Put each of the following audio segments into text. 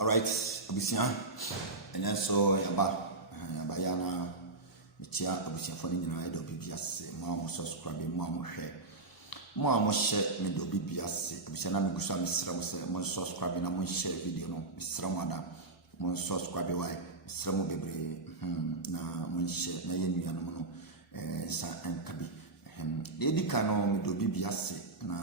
Alright, abusia. And then so Bayana Michia Abusia for the United of BBS, Mamma subscribing, Mamma share. Mamma share me do BBS, Abusiana Musa, Mr. Mon subscribing, and share video, Mr. Ramada, Mon subscribe why, Mr. Mobebre, na Mon share, Nayan, and Kabi. Lady Cano, me do BBS, na.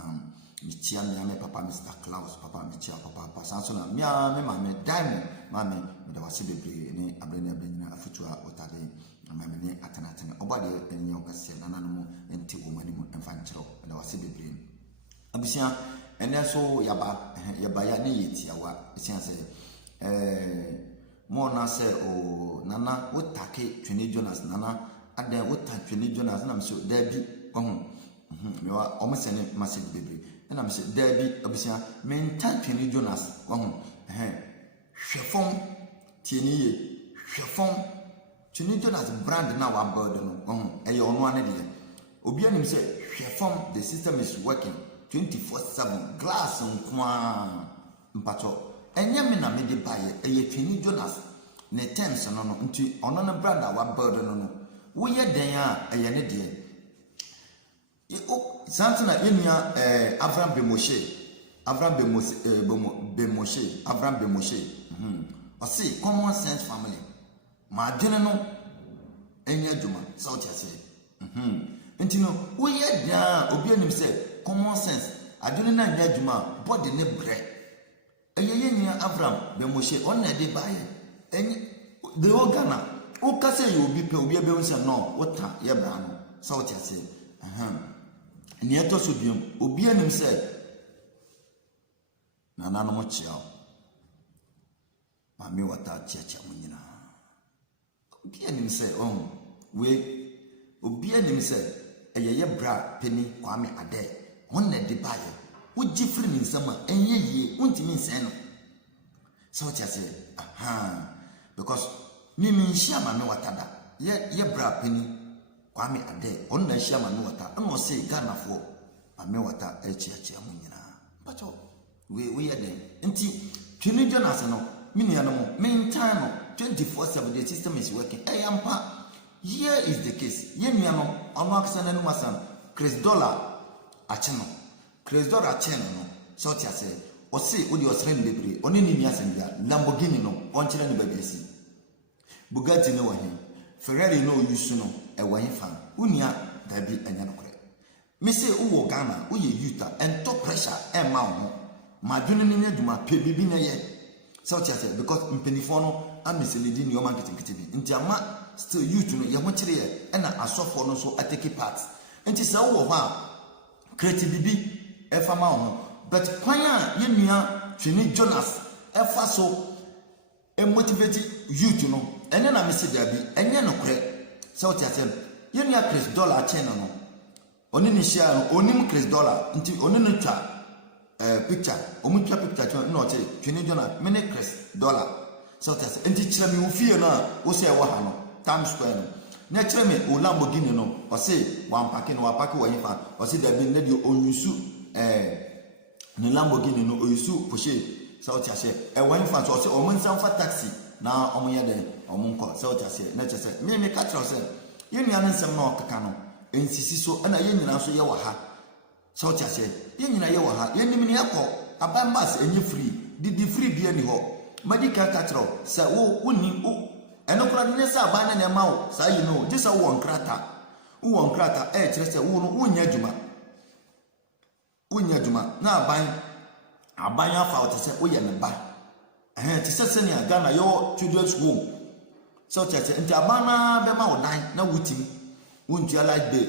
Michia me papa Mr. Klaus papa michia papa sansona mia me mame diamond mame me da wase bebre ne abrene abanyina afutua otade mame ne atanatene obade enye okase nananu enti wo mani mu emfa nkyerɛ da wase bebre abusia ene so yaba ya ne yetiawa esia se mo na se o nana wotake twene Jonas nana adan wotake twene Jonas na mso da bi me wa omsene message bebre and I'm saying, Debbie, Abusia, maintain Twini Jonas, Chefon, Tieni, Chefon, Twini Jonas brand now our burden on a on one idea. Obianim said, Chefon, the system is working 24/7, glass on Kwan Mpato, and Yamina made it by a Twini Jonas, ne temps and on into on a brand our burden on. We are there, a Yanidie. Something like Avram Bemoshe. Or say common sense family. My general Enya Juma, South Yase. And you know, we had Obianim said common sense. I don't know Yajuma, body ne bread. A Yenya Avram Bemoshe on a day by the Ogana. Okase you will be Pebia no, what time Yabran, South Yase. Nieto subium obianim said nana no mochia mami wata chiacha munyina obianim said we obianim said eyeye bra peni kwame ade wonne de baye wogi firi ni nsama enye yie wontimi nsen no so tia say because mimi nshia mami wata da ye bra peni Kwame ade on na hia ma no wata no say Ghana for ame wata echiachia mu nyina pacho we ade nti Twini Jonas no minia no maintain no 24/7 the system is working ampa here is the case ye nua no ono aksa no masan Chris Dollar ache no so tia say o say wo di osren bebre oni ni miasem bia Lamborghini no on kire ni baby asi Bugatti no wahin Ferrari no use no e wan fan unia dabi anya no kore me say uwo Ghana uye yuta and top pressure e ma ho madwene ni aduma pe bibi na ye so say because mpenifo no ameseledi ni o marketing kitibi nti ama still youth no ye ho kire ye e na asofo no so atake part nti say uwo ho a creative bibi e fa ma ho but kwan a ye nua Twini Jonas e fa so e motivate youth no ene na message dabi enye no kore so tiatem yenu ya Chris Dollar channel no oni ni share no onim Chris Dollar nti oni no twa picture omu twa picture no che Twini Jonas mene Chris Dollar so tiatem nti kire me ofie na wo se wa ha no Times Square no na kire me o Lamborghini no o se wan park no wa park wa yifa o se dabi na di onyusu ni Lamborghini no oyusu poshe so tiatem e wan fa so se o mun san fa taxi na omo ye de omo nko se o tiatem na che se me ka tro se ye nua no nsem na okaka no ensisi so na ye nyina so ye wa ha so tiatem ye nyina ye wa ha ye nim ni akọ abambas enye free didi free bia ni ho medical catro se wo ni o enokura ne se aban na ne ma wo sa yi no je se wo nkrata e kire se wo no wonya adwuma na aban afa o te se wo ye ne ba ti se ne Ghana yo children's home so chete nti abana be ma odan na wutim wuntua light bill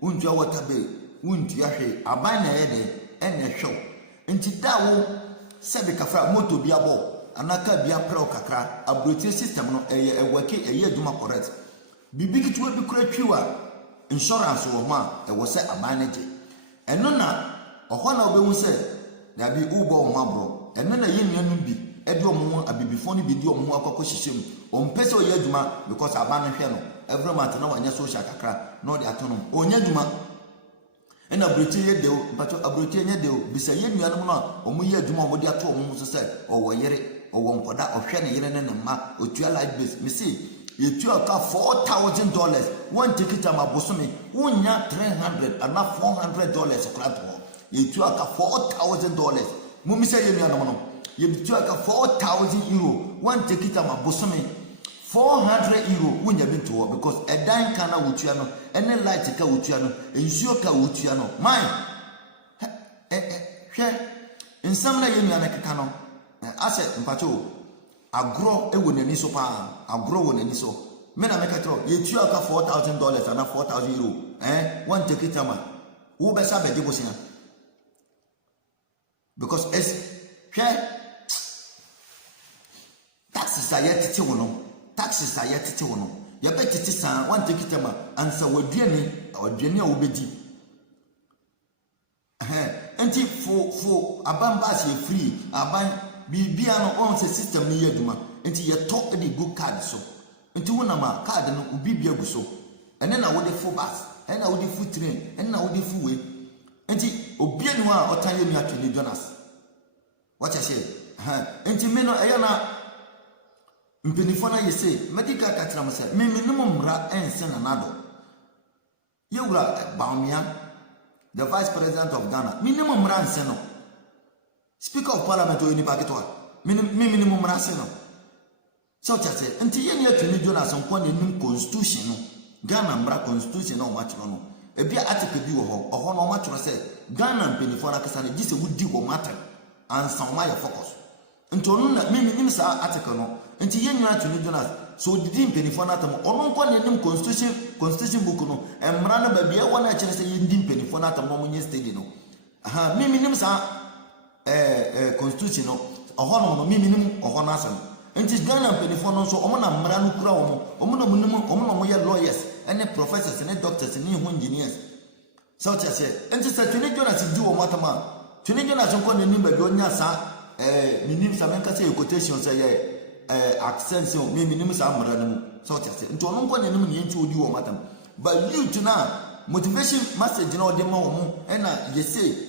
wuntua water bill wuntua hwe aban na ye de ene hwew nti dawo se be kafra moto bia bo anaka bia pro kakra abrotie system no ewake adwuma correct bibi kitwe bi kura twiwa insurance wo ma wo se aban na je eno na ohwa na obehu se na bi ubo wo abro eno na ye nuanu bi edi omo abibifo ni bi di omo akoko hyehyem ompese oye adwuma because aban hwe no every month na wanya social kakra no de atono onya adwuma ena abrotie ye deo mpacho abrotie nye deo bisa ye nuanom no omo ye adwuma omo de ato omo so se owo yere nkoda ohwe ne yere ne ma otua light base me say yetua ka $4,000 one ticket am abosome wonya $300 and $400 crap yetua ka $4,000 mummy say ye nuanom no yetua ka €4,000 one ticket am abosome €400 wonya binto because a dan kana wotua no ene light ka wotua no ensuo ka wotua no man hwe nsam na ye nuana keka no ase mpacho agro ewo nani so pa agro wo nani so me na meka tro yetua ka $4,000 and €4,000 one ticket am wo be sa beje bosia because es hwe taxes are yet tete wo no taxes are yet tete wo no ye be tete san one ticket am ansa waduani a wo bedi enti for abambas ye free aban bibia no on se system ni yaduma enti ye talk the good card so enti wona ma card no ubibia gu so ene na wo de full bus ene na wo de full train ene na wo de full way enti obia ni wa otan ye nua Tony Jonas what I say enti me no eya na mpinifo na ye say medical katra mo say me no mra ense na nado ye wura Bawumia the vice president of Ghana minimum ranse no speaker of parliament o ni paketwa minimum ranse no so chase enti ye ne Tony Jonas nko ne nim constitution no Ghana mra constitution no ma chiro no e bia article bi wo ho no ma chiro se Ghana mpenifo na kasa ne gise wudi wo matter ansa ma ya focus enti onu na nim sa article no enti ye nwa Tony Jonas so didi mpenifo na tam ono nko ne nim constitution book no emra na ba bia wona kire se yindi mpenifo na tam mo nye steady no nim sa constitution no no nim na asam enti Ghana mpenifo no so omo na mra no kura omo na munim omo na mo ye lawyers ene professors ene doctors ene ho engineers so tia se enti se Tony Jonas di wo matama Tony Jonas nko ne nim ba bi onya sa minim sa menka se quotation say ye accent so minim sa amara no so tia se enti ono nko ne nim ne enti odi wo matam ba youth na motivation message na odi ma wo mo ena yese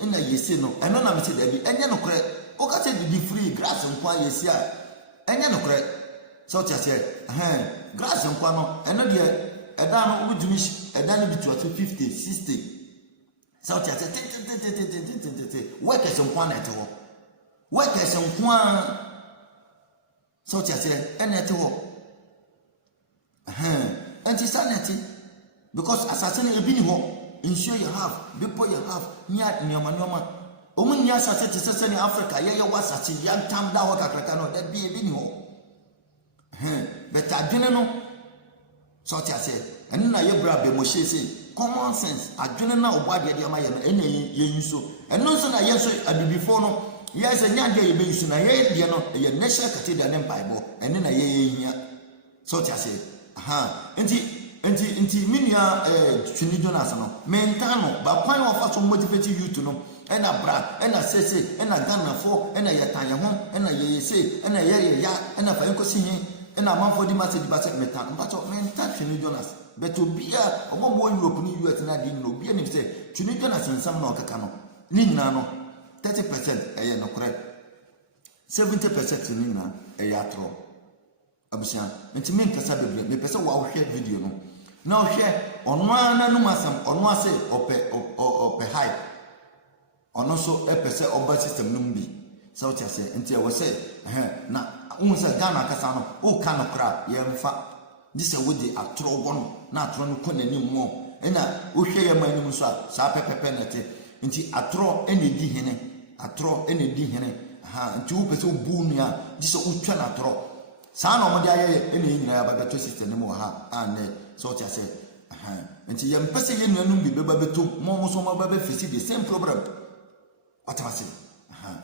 no eno na me se da bi enye no kore o ka se di free grass nko yesi a enye no kore so tia se grass nko no eno de eda no wudumi eda no bi to 50 60 so tia se workers nko na ete ho workers nko so tia se ena ete ho enti sanity because assassin ebi ni ho ensure you have people you have nya nyoma omu nya assassin te sese ni Africa ye wasasi ya tam da ho kakraka no da bi ebi ni ho but adwene no so tia se eni na ye bra be mo shese common sense adwene na obade de ma ye no eni ye yuso eno so na ye so adibifo no ye se nya de ye be yuso na ye de no ye national cathedral ne Bible eni na ye hia so tia se enti minia Tony Jonas no mentano ba kwan wa fa so motivate youth no ena bra ena sese ena Ghana fo ena yetanye ho ena yeyese ena ya ena fa enkosi hin ena manfo di message ba se mentano ba to mentano Tony Jonas beto bia omo Europe ni US na di no bia ni se Tony Jonas nsam na okaka no ni nyina no 30% eye no correct 70% ni nyina eye atro abusia enti men kasa bebre me pese wa hwe video no na hwe ono ana no masam ono ase ope high ono so pese oba system no mbi so tia se enti e wo se na un se Ghana kasa no o ka no kra ye mfa dise wo di atro wono na atro no ko nani mo ena wo hwe ye manim so sa pepepe nete enti atro ene di hene enti wo pese obu nua dise wo twa na atro sa na omode aye ene nyina ya bagato system no mo ha ane so tia se enti ye mpese ye nuanum bi beba beto mo so mo beba fisi the same problem atawase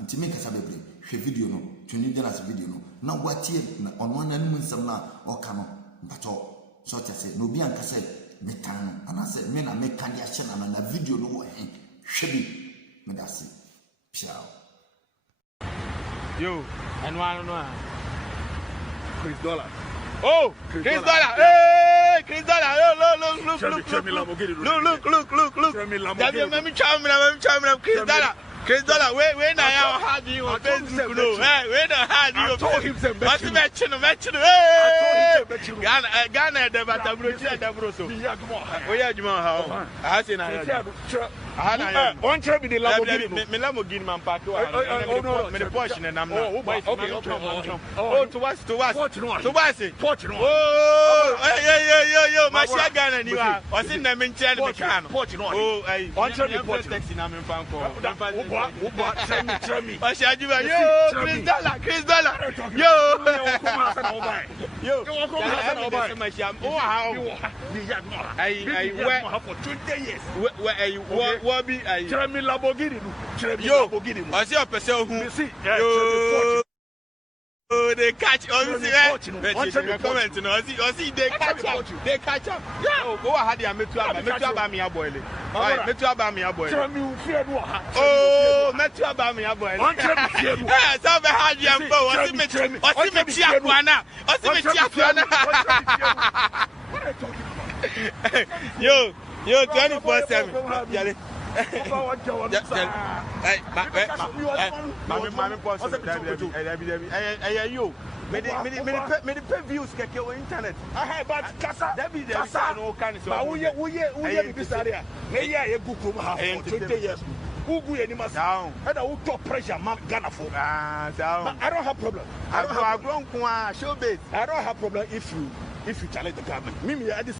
enti me kasa bebre hwe video no Tony Jonas video no na watie na ono na num nsam na oka no mpato so tia se no bi anka se metan ana se me na me kan dia hye na video no wo hwe bi me da se ciao yo no Chris Dollar. Oh, Chris Dollar. Hey, Chris Dollar. Look. Show me Lamborghini. Let me charm Chris Dollar. Chris Dollar. Where now? How do you on Facebook? No. Hey, where the hell? I told him to What's the match? I told him to Ghana, the Batabro, oh, yeah, Juma, how I say, one trap in the Lamborghini man park. Oh, no, portion and I'm not. Oh, to what? Oh, my share Ghana, and you are. What's in the main channel? Oh, I want to be texting. I'm in Panko. What's your Chris Dollar? Yo, oh, how I for 20 years. What be I tell me Lamborghini? Yo, I see a person who see. Oh, they catch on the comment, you know. See, they catch up. Yeah. Oh, go ahead, I met you about me a boy. Met you about me a boy. Oh, met you about me a boy. Yes, I've had you and Bo. I see me Chiapuana. Yo, 24/7. Me views keke o internet. But kasa. But we this area. Me ya e gugu ma for 20 years. Ugu ye ni mas. And I top pressure man Ghana for. Ah, down. I don't have problem. I don't have problem if you challenge the government. Me